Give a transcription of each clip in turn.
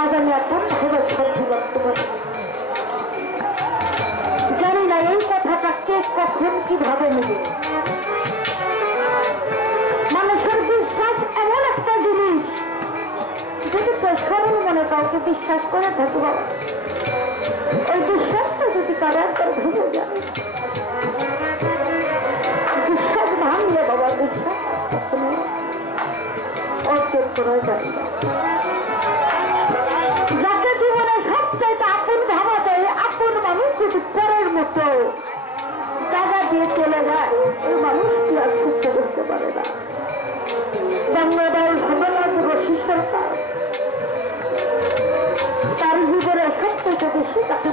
আজ আমি এখন সত্যি বক্তব্য জানি না এই কথাটা কে কখন কীভাবে নেবে। মানুষের বিশ্বাস এমন একটা জিনিস, যদি কেউ সরল মনে কাউকে বিশ্বাস করে থাকে ওই বিশ্বাসটা যদি কারও একবার ভেঙে যায়। বিশ্বাস ভাঙলে বাবা, বিশ্বাস কখনো অর্জন করা যায় না। করতে পারে না। বাংলাদেশ ঘটনার সরকার তার জীবনে সবচেয়ে সে তাকে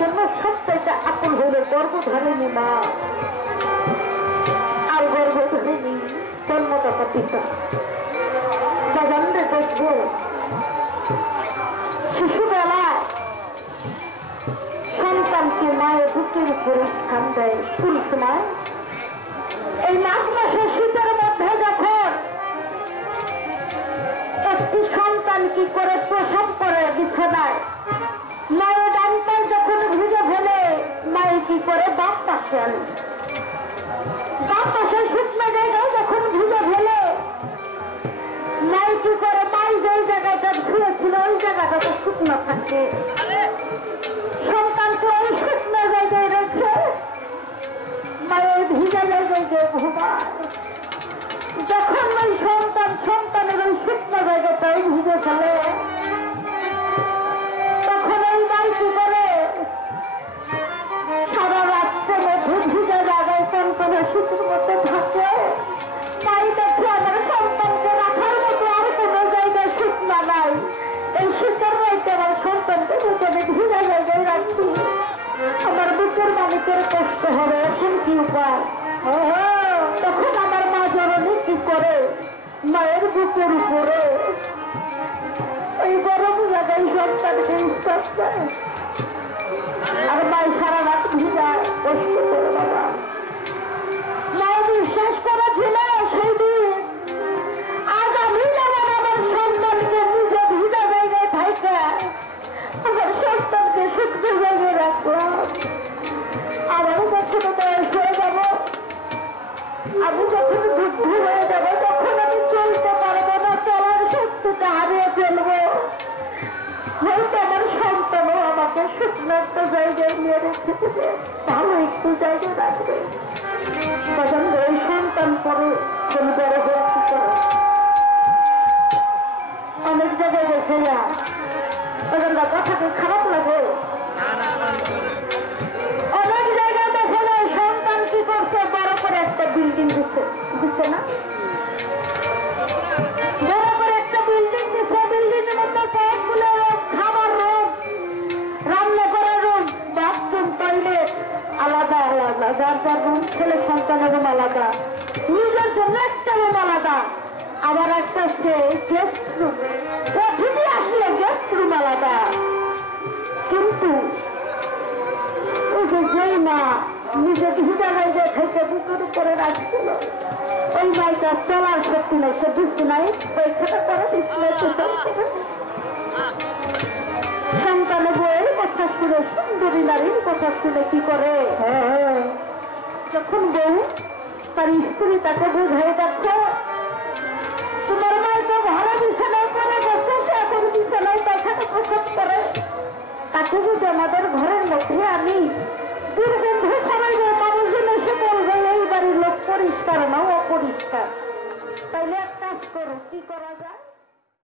জন্য সবচাইটা আপন হলে গর্ভধারিণী মা। আর গর্ভধারিণী জন্মদাতা পিতা। বাজানরে দেখব। শিশুবেলায় সন্তানকে মায়ের বুকের উপরে স্থান দেয় ফুল সময় এই মাঘ মাসের শীতের মধ্যে যখন একটি সন্তান কি করে প্রসব করে, বিছানায় করে বাপ পাশে আনে। বাপ পাশে শুকনো জায়গায় যখন ভুলে ফেলে কি করে মাই যেই জায়গাটা ধুয়েছিল মালিকের কষ্ট হবে, এখন কি উপায়? তখন আমার মা জরুরি কি করে মায়ের বুকের উপরে। এই গরম জায়গায় সন্তানকে আর মায়ের সারা রাত ভিজায় কষ্ট করে। একটা জায়গায় নিয়ে রেখে দেবে, তাহলে একটু জায়গায় রাখবে। তখন ওই সন্তান পরে কোনো বড় হয়ে কি করে? অনেক জায়গায় রেখে যা কথাকে খারাপ লাগে। আবার গেস্ট রুম অতিথি আসলে গেস্ট রুম আলাদা। কিন্তু ওই যে যেই মা নিজে কিছু জায়গায় যে থেকে বুকের উপরে রাখছিল ওই মাইটা চলার শক্তি নেই সে বুঝতে নাই পরীক্ষাটা করে সন্তানে বইয়ের কথা শুনে সুন্দরী নারীর কথা শুনে কি করে? যখন বউ তার স্ত্রী তাকে বোঝাই যাচ্ছে তাকে যদি আমাদের ঘরের মধ্যে আমি, দুর্গন্ধ ছড়াইবে, মানুষজন এসে বলবে, এই বাড়ির লোক পরিষ্কার নাও অপরিষ্কার? তাইলে এক কাজ করো, কি করা যায়?